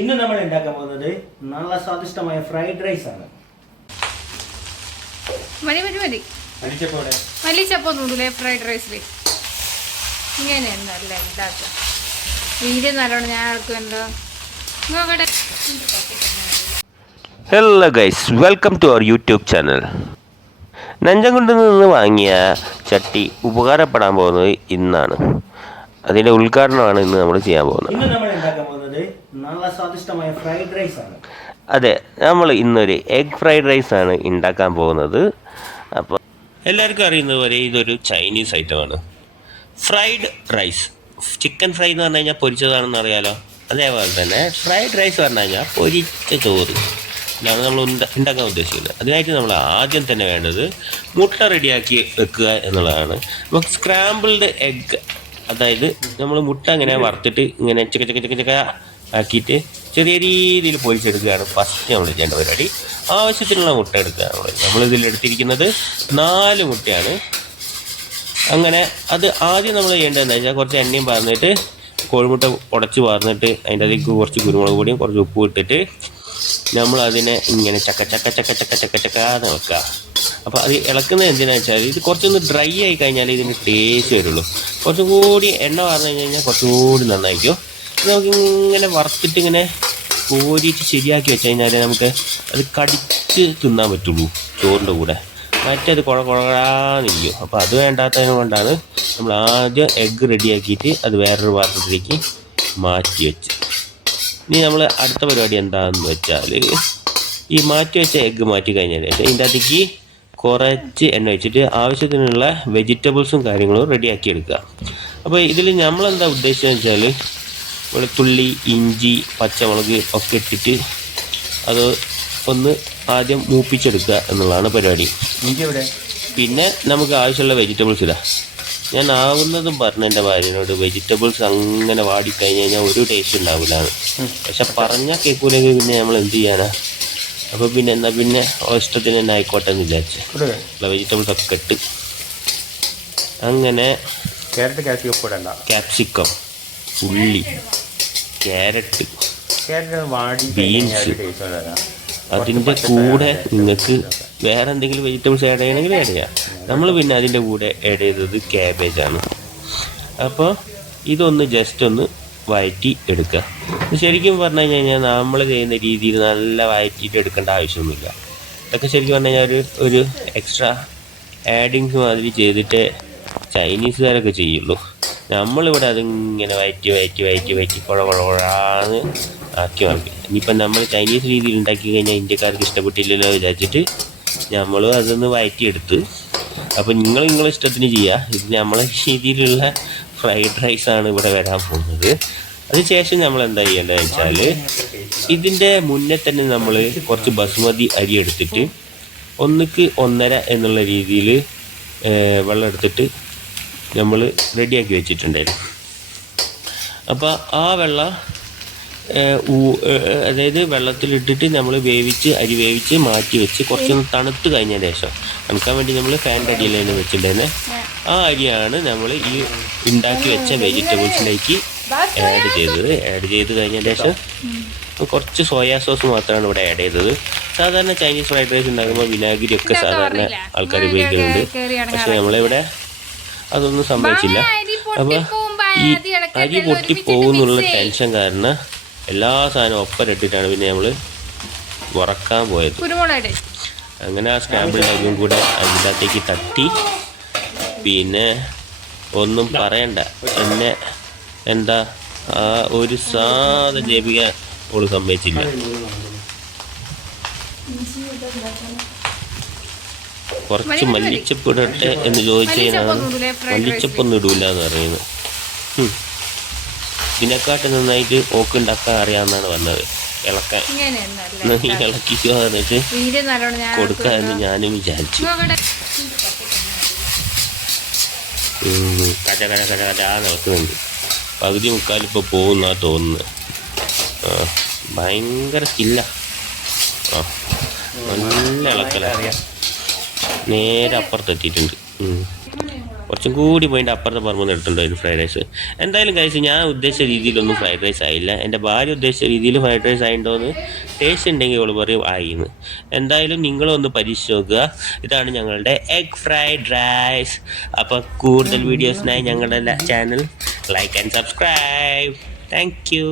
ഇന്ന് നമ്മൾ ഉണ്ടാക്കാൻ പോകുന്നത് നല്ല സ്വാദിഷ്ടമായ ഫ്രൈഡ് റൈസ് ആണ്. മല്ലിച്ചപ്പൊന്നുമില്ലേ ഫ്രൈഡ് റൈസിൽ? ഇങ്ങനെയൊന്നല്ല ഉണ്ടാക്കുക. വീഡിയോ നല്ലോണം ഞാൻ ആൾക്കുണ്ടോ നോക്കട്ടെ. Hello guys, welcome to our YouTube channel. നഞ്ചംകുണ്ടിൽ നിന്ന് വാങ്ങിയ ചട്ടി ഉപകാരപ്പെടാൻ പോകുന്നത് ഇന്നാണ്. അതിൻ്റെ ഉദ്ഘാടനമാണ് ഇന്ന് നമ്മൾ ചെയ്യാൻ പോകുന്നത്. ഇന്ന് നമ്മൾ ഉണ്ടാക്കാൻ പോകുന്നത് നല്ല സ്വാദിഷ്ടമായ ഫ്രൈഡ് റൈസ് ആണ്. അതെ, നമ്മൾ ഇന്നൊരു എഗ് ഫ്രൈഡ് റൈസ് ആണ് ഉണ്ടാക്കാൻ പോകുന്നത്. അപ്പോൾ എല്ലാവർക്കും അറിയുന്നത് പോലെ ഇതൊരു ചൈനീസ് ഐറ്റമാണ്. ഫ്രൈഡ് റൈസ്, ചിക്കൻ ഫ്രൈ എന്ന് പറഞ്ഞു കഴിഞ്ഞാൽ പൊരിച്ചതാണെന്ന് അറിയാലോ. അതേപോലെ തന്നെ ഫ്രൈഡ് റൈസ് പറഞ്ഞു കഴിഞ്ഞാൽ പൊരിച്ച ചോറ് ഇതാണ് നമ്മൾ ഉണ്ടാക്കാൻ ഉദ്ദേശിക്കുന്നത്. അതിനായിട്ട് നമ്മൾ ആദ്യം തന്നെ വേണ്ടത് മുട്ട റെഡിയാക്കി വെക്കുക എന്നുള്ളതാണ്. നമുക്ക് സ്ക്രാമ്പിൾഡ് എഗ്, അതായത് നമ്മൾ മുട്ട ഇങ്ങനെ വറുത്തിട്ട് ഇങ്ങനെ ചക്ക ആക്കിയിട്ട് ചെറിയ രീതിയിൽ പൊരിച്ചെടുക്കുകയാണ് ഫസ്റ്റ് നമ്മൾ ചെയ്യേണ്ട പരിപാടി. ആവശ്യത്തിനുള്ള മുട്ട എടുക്കുക. നമ്മളിതിലെടുത്തിരിക്കുന്നത് 4 മുട്ടയാണ്. അങ്ങനെ അത് ആദ്യം നമ്മൾ ചെയ്യേണ്ടതെന്ന് വെച്ചാൽ കുറച്ച് എണ്ണയും പാർന്നിട്ട് കോഴിമുട്ട ഉടച്ച് പാർന്നിട്ട് അതിൻ്റെ അതിലേക്ക് കുറച്ച് കുരുമുളക് പൊടിയും കുറച്ച് ഉപ്പും ഇട്ടിട്ട് നമ്മൾ അതിനെ ഇങ്ങനെ ചക്കാന്ന് വെക്കുക. അപ്പോൾ അത് ഇളക്കുന്നത് എന്തിനാണെന്ന് വെച്ചാൽ ഇത് കുറച്ചൊന്ന് ഡ്രൈ ആയി കഴിഞ്ഞാൽ ഇതിന് ടേസ്റ്റ് വരുള്ളൂ. കുറച്ചും കൂടി എണ്ണ വാർന്നു കഴിഞ്ഞാൽ കുറച്ചും കൂടി നന്നായിരിക്കും. നമുക്കിങ്ങനെ വറുത്തിട്ട് ഇങ്ങനെ കോരിയിട്ട് ശരിയാക്കി വെച്ച് കഴിഞ്ഞാൽ നമുക്ക് അത് കടിച്ച് തിന്നാൻ പറ്റുള്ളൂ ചോറിൻ്റെ കൂടെ. മറ്റേത് കുഴകുഴാന്നിരിക്കും. അപ്പോൾ അത് വേണ്ടാത്തതിന് കൊണ്ടാണ് നമ്മൾ ആദ്യം എഗ്ഗ് റെഡിയാക്കിയിട്ട് അത് വേറൊരു പാത്രത്തിലേക്ക് മാറ്റി വെച്ച്. ഇനി നമ്മൾ അടുത്ത പരിപാടി എന്താണെന്ന് വെച്ചാൽ ഈ മാറ്റി വെച്ച എഗ്ഗ് മാറ്റി കഴിഞ്ഞാൽ ഇതിൻ്റെ അകത്തേക്ക് കുറച്ച് എണ്ണ വെച്ചിട്ട് ആവശ്യത്തിനുള്ള വെജിറ്റബിൾസും കാര്യങ്ങളും റെഡിയാക്കി എടുക്കുക. അപ്പോൾ ഇതിൽ നമ്മളെന്താ ഉദ്ദേശിച്ചതെന്ന് വെച്ചാൽ വെളുത്തുള്ളി, ഇഞ്ചി, പച്ചമുളക് ഒക്കെ ഇട്ടിട്ട് അത് ഒന്ന് ആദ്യം മൂപ്പിച്ചെടുക്കുക എന്നുള്ളതാണ് പരിപാടി. പിന്നെ നമുക്ക് ആവശ്യമുള്ള വെജിറ്റബിൾസ് ഇടാം. ഞാൻ ആവുന്നതും പറഞ്ഞ എൻ്റെ ഭാര്യനോട് വെജിറ്റബിൾസ് അങ്ങനെ വാടിക്കഴിഞ്ഞ് കഴിഞ്ഞാൽ ഒരു ടേസ്റ്റ് ഉണ്ടാവില്ലാണ്. പക്ഷെ പറഞ്ഞാൽ കേൾക്കൂലെങ്കിൽ പിന്നെ നമ്മൾ എന്ത് ചെയ്യാനാ. അപ്പോൾ പിന്നെ എന്നാൽ പിന്നെ ഇഷ്ടത്തിന് തന്നെ ആയിക്കോട്ടെ എന്ന് വിചാരിച്ച് വെജിറ്റബിൾസ് ഒക്കെ ഇട്ട് അങ്ങനെ ക്യാപ്സിക്കം, ഉള്ളി, ക്യാരറ്റ്, ബീൻസ്, അതിൻ്റെ കൂടെ നിങ്ങൾക്ക് വേറെ എന്തെങ്കിലും വെജിറ്റബിൾസ് ആഡ് ചെയ്യണമെങ്കിൽ ആഡ് ചെയ്യാം. നമ്മൾ പിന്നെ അതിൻ്റെ കൂടെ ആഡ് ചെയ്തത് ക്യാബേജാണ്. അപ്പോൾ ഇതൊന്ന് ജസ്റ്റ് ഒന്ന് വഴറ്റി എടുക്കുക. ശരിക്കും പറഞ്ഞു കഴിഞ്ഞാൽ നമ്മൾ ചെയ്യുന്ന രീതിയിൽ നല്ല വഴറ്റിയിട്ട് എടുക്കേണ്ട ആവശ്യമൊന്നുമില്ല. ഇതൊക്കെ ശരിക്കും പറഞ്ഞു കഴിഞ്ഞാൽ ഒരു എക്സ്ട്രാ ആഡിങ്സ് മാതിരി ചെയ്തിട്ട് ചൈനീസുകാരൊക്കെ ചെയ്യുള്ളൂ. നമ്മളിവിടെ അതിങ്ങനെ വയറ്റി കുഴകുഴാന്ന് ആക്കി മാറ്റി. ഇനിയിപ്പം നമ്മൾ ചൈനീസ് രീതിയിൽ ഉണ്ടാക്കി കഴിഞ്ഞാൽ ഇന്ത്യക്കാർക്ക് ഇഷ്ടപ്പെട്ടില്ലല്ലോ വിചാരിച്ചിട്ട് നമ്മളും അതൊന്ന് വയറ്റിയെടുത്ത്. അപ്പോൾ നിങ്ങളെ ഇഷ്ടത്തിന് ചെയ്യുക. ഇത് നമ്മളെ രീതിയിലുള്ള ഫ്രൈഡ് റൈസാണ് ഇവിടെ വരാൻ പോകുന്നത്. അതിനുശേഷം നമ്മൾ എന്താ ചെയ്യേണ്ടതെന്ന് വെച്ചാൽ ഇതിൻ്റെ മുന്നേ തന്നെ നമ്മൾ കുറച്ച് ബസുമതി അരി എടുത്തിട്ട് 1:1.5 എന്നുള്ള രീതിയിൽ വെള്ളം എടുത്തിട്ട് നമ്മൾ റെഡിയാക്കി വെച്ചിട്ടുണ്ടായിരുന്നു. അപ്പോൾ ആ വെള്ളം അതായത് വെള്ളത്തിലിട്ടിട്ട് നമ്മൾ അരി വേവിച്ച് മാറ്റി വെച്ച് കുറച്ചൊന്ന് തണുത്ത് കഴിഞ്ഞതിന് ശേഷം തണുക്കാൻ വേണ്ടി നമ്മൾ ഫാനിൻ്റെ അടിയിലാണ് വെച്ചിട്ടുണ്ടായിരുന്നത്. ആ അരിയാണ് നമ്മൾ ഈ ഉണ്ടാക്കി വെച്ച വെജിറ്റബിൾസിലേക്ക് ആഡ് ചെയ്ത് കഴിഞ്ഞതിന് ശേഷം കുറച്ച് സോയാ സോസ് മാത്രമാണ് ഇവിടെ ആഡ് ചെയ്തത്. സാധാരണ ചൈനീസ് ഫ്രൈഡ് റൈസ് ഉണ്ടാക്കുമ്പോൾ വിനാഗിരിയൊക്കെ സാധാരണ ആൾക്കാർ ഉപയോഗിക്കുന്നുണ്ട്. പക്ഷേ നമ്മളിവിടെ അതൊന്നും സംഭവിച്ചില്ല. അപ്പോൾ ഈ അരി പൊട്ടിപ്പോകുന്നുള്ള ടെൻഷൻ കാരണം എല്ലാ സാധനവും ഒപ്പരിട്ടിട്ടാണ് പിന്നെ നമ്മൾ വറക്കാൻ പോയത്. അങ്ങനെ ആ സ്ക്രാമ്പിൾഡ് എഗ്ഗും കൂടെ അതിൻ്റെ അകത്തേക്ക് തട്ടി. പിന്നെ ഒന്നും പറയണ്ട, എന്നെ എന്താ ഒരു സാധനം ജപിക്കാൻ ഓള് സമ്മതിച്ചില്ല. കുറച്ച് മല്ലിച്ചപ്പ് ഇടട്ടെ എന്ന് ചോദിച്ചു കഴിഞ്ഞാൽ മല്ലിച്ചപ്പൊന്നും ഇടൂല എന്ന് പറയുന്നത്. ഇതിനെക്കാട്ട് നന്നായിട്ട് ഓക്കുണ്ടാക്കാൻ അറിയാമെന്നാണ് പറഞ്ഞത്. ഇളക്കാൻ ഇളക്കിക്കോ പറഞ്ഞിട്ട് കൊടുക്കാമെന്ന് ഞാനും വിചാരിച്ചു. കച നടക്കുന്നുണ്ട്. പകുതി മുക്കാലിപ്പോൾ പോകുന്നാ തോന്നുന്നത്. ഭയങ്കര സ്കില്ല. നല്ല ഇളക്കല. നേരെ അപ്പുറത്തെത്തിയിട്ടുണ്ട്. കുറച്ചും കൂടി പോയിട്ട് അപ്പുറത്തെ പറമ്പ് എടുത്തിട്ടുണ്ടായിരുന്നു ഫ്രൈഡ് റൈസ്. എന്തായാലും കഴിച്ച് ഞാൻ ഉദ്ദേശിച്ച രീതിയിലൊന്നും ഫ്രൈഡ് റൈസ് ആയില്ല. എൻ്റെ ഭാര്യ ഉദ്ദേശിച്ച രീതിയിൽ ഫ്രൈഡ് റൈസ് ആയിട്ടുണ്ടോയെന്ന് ടേസ്റ്റ് ഉണ്ടെങ്കിൽ അവൾ പറയും ആയിന്ന്. എന്തായാലും നിങ്ങളൊന്ന് പരീക്ഷിച്ച് നോക്കുക. ഇതാണ് ഞങ്ങളുടെ എഗ് ഫ്രൈഡ് റൈസ്. അപ്പോൾ കൂടുതൽ വീഡിയോസിനായി ഞങ്ങളുടെ channel like and subscribe. Thank you.